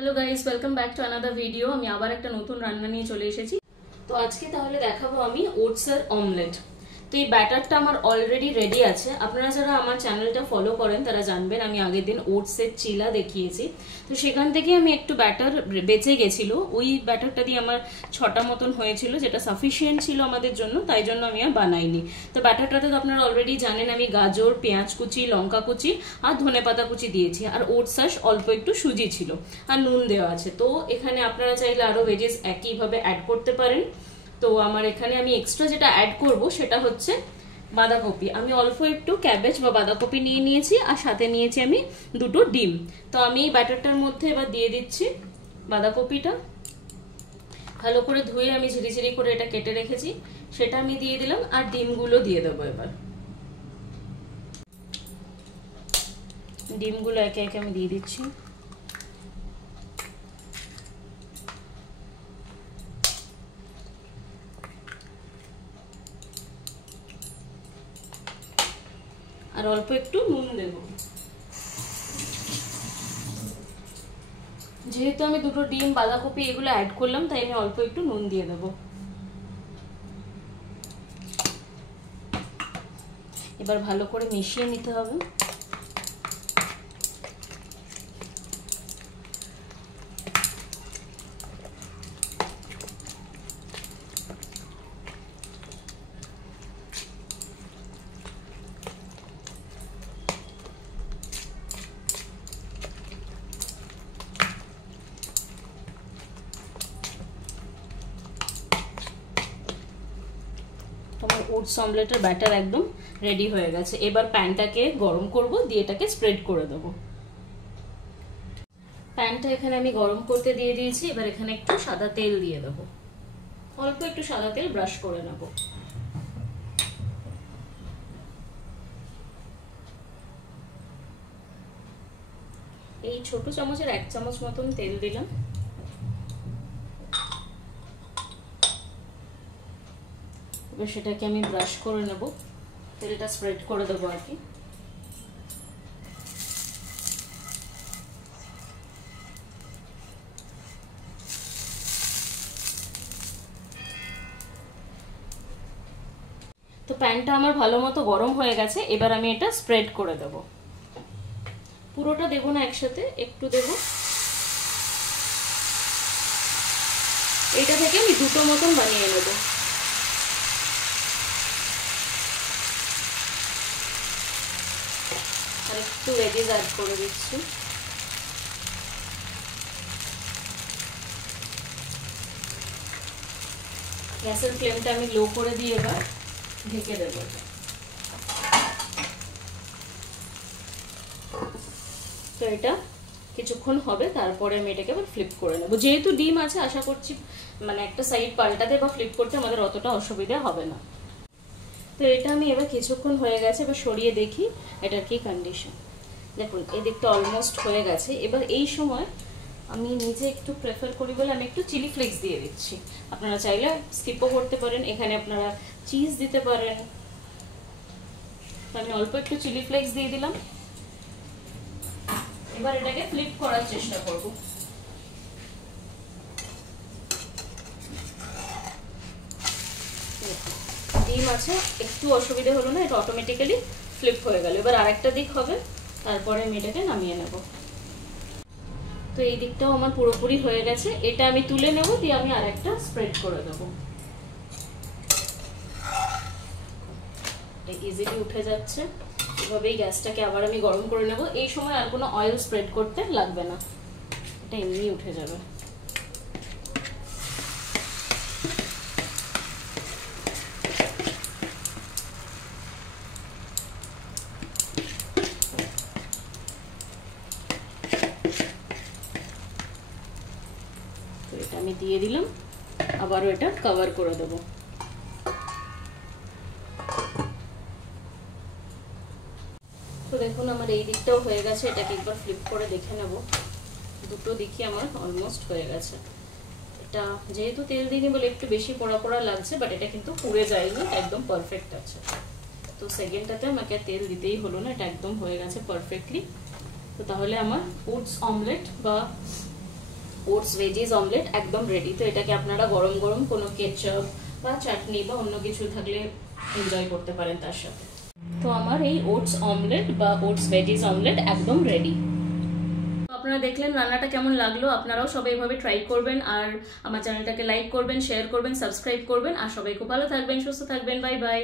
Hello guys, welcome back to another video. আমি আবার একটা নতুন রান্না নিয়ে চলে এসেছি। তো আজকে তাহলে দেখাবো আমি ওটসের অমলেট। তো এই ব্যাটারটা আমার অলরেডি রেডি আছে। আপনারা যারা আমার চ্যানেলটা ফলো করেন তারা জানবেন আমি আগের দিন ওটসের চিলা দেখিয়েছি। তো সেখান থেকে আমি একটু ব্যাটার বেঁচে গেছিলো, ওই ব্যাটারটা দিয়ে আমার 6টা মতন হয়েছিল, যেটা সাফিসিয়েন্ট ছিল আমাদের জন্য, তাই জন্য আমি আর বানাইনি। তো ব্যাটারটাতে তো আপনারা অলরেডি জানেন আমি গাজর, পেঁয়াজ কুচি, লঙ্কা কুচি আর ধনেপাতা কুচি দিয়েছি, আর ওটস আর অল্প একটু সুজি ছিল, আর নুন দেওয়া আছে। তো এখানে আপনারা চাইলে আরো ভেজেস একইভাবে অ্যাড করতে পারেন। তো আমার এখানে আমি এক্সট্রা যেটা অ্যাড করব সেটা হচ্ছে বাঁধাকপি। আমি অল্প একটু ক্যাবেজ বা বাঁধাকপি নিয়ে নিয়েছি, আর সাথে নিয়েছি আমি 2টো ডিম। তো আমি এই ব্যাটারটার মধ্যে এবার দিয়ে দিচ্ছি বাঁধাকপিটা। ভালো করে ধুয়ে আমি ঝিরিঝিরি করে এটা কেটে রেখেছি, সেটা আমি দিয়ে দিলাম, আর ডিমগুলো দিয়ে দেবো। এবার ডিমগুলো একে একে আমি দিয়ে দিচ্ছি। আর অল্প একটু নুন দেব। যেহেতু আমি 2টো ডিম, বাঁধাকপি এগুলো অ্যাড করলাম, তাই আমি অল্প একটু নুন দিয়ে দেব। এবার ভালো করে মিশিয়ে নিতে হবে। আমার ওটস অমলেটের ব্যাটার একদম রেডি হয়ে গেছে। এবার প্যানটাকে গরম করব, দিয়ে এটাকে স্প্রেড করে দেব। প্যানটা এখানে আমি গরম করতে দিয়ে দিয়েছি। এবার এখানে একটু সাদা তেল দিয়ে দেব, অল্প একটু সাদা তেল ব্রাশ করে নেব। এই ছোট চামচের 1 চামচ মতন তেল দিলাম। এবার সেটাকে আমি ব্রাশ করে নেব, তেলটা স্প্রেড করে দেবো আর কি। তো প্যানটা আমার ভালো মতো গরম হয়ে গেছে। এবার আমি এটা স্প্রেড করে দেব। পুরোটা দেবো না একসাথে, একটু দেব। এটা থেকে আমি 2টো মতন বানিয়ে নেব। আর একটু ভেজিস অ্যাড করে দিচ্ছি। গ্যাসের ফ্লেমটা আমি লো করে দিয়ে এবার ঢেকে দেব। তো এটা কিছুক্ষণ হবে, তারপরে আমি এটাকে আবার ফ্লিপ করে নেব। যেহেতু ডিম আছে, আশা করছি মানে একটা সাইড পাল্টাতে বা ফ্লিপ করতে আমাদের অতটা অসুবিধা হবে না। তো এটা আমি এবার কিছুক্ষণ হয়ে গেছে, এবার সরিয়ে দেখি এটার কি কন্ডিশন। দেখুন এদিকটা অলমোস্ট হয়ে গেছে। এবার এই সময় আমি নিজে একটু প্রেফার করি বলে আমি একটু চিলি ফ্লেক্স দিয়ে দিচ্ছি। আপনারা চাইলে স্কিপও করতে পারেন, এখানে আপনারা চিজ দিতে পারেন। আমি অল্প একটু চিলি ফ্লেক্স দিয়ে দিলাম। এবার এটাকে ফ্লিপ করার চেষ্টা করব। ডিম আছে, একটু অসুবিধা হলো না, এটা অটোমেটিক্যালি ফ্লিপ হয়ে গেল। এবার আরেকটা দিক হবে, তারপরে আমি এটাকে নামিয়ে নেব। তো এই দিকটাও আমার পুরোপুরি হয়ে গেছে। এটা আমি তুলে নেব, দিয়ে আমি আরেকটা স্প্রেড করে দেবো। ইজিলি উঠে যাচ্ছে। এভাবেই গ্যাসটাকে আবার আমি গরম করে নেব। এই সময় আর কোনো অয়েল স্প্রেড করতে লাগবে না, এটা এমনি উঠে যাবে। তো এটা আমি দিয়ে দিলাম, আবারও এটা কভার করে দেবো। তো দেখুন আমার এই দিকটাও হয়ে গেছে। এটাকে একবার ফ্লিপ করে দেখে নেব। 2টো দিকই আমার অলমোস্ট হয়ে গেছে। এটা যেহেতু তেল দিইনি বলে একটু বেশি পোড়া পোড়া লাগছে, বাট এটা কিন্তু পুড়ে যায়নি, একদম পারফেক্ট আছে। তো সেকেন্ডটাতে আমাকে তেল দিতেই হলো না, এটা একদম হয়ে গেছে পারফেক্টলি। তো তাহলে আমার ওটস অমলেট বা ওটস ভেজিস অমলেট একদম রেডি। তো এটাকে আপনারা গরম গরম কোনো কেচাপ বা চাটনি বা অন্য কিছু থাকলে এনজয় করতে পারেন তার সাথে। তো আমার এই ওটস অমলেট বা ওটস ভেজিস অমলেট একদম রেডি। আপনারা দেখলেন রান্নাটা কেমন লাগলো, আপনারাও সবাই এভাবে ট্রাই করবেন, আর আমার চ্যানেলটাকে লাইক করবেন, শেয়ার করবেন, সাবস্ক্রাইব করবেন, আর সবাই খুব ভালো থাকবেন, সুস্থ থাকবেন, বাই বাই।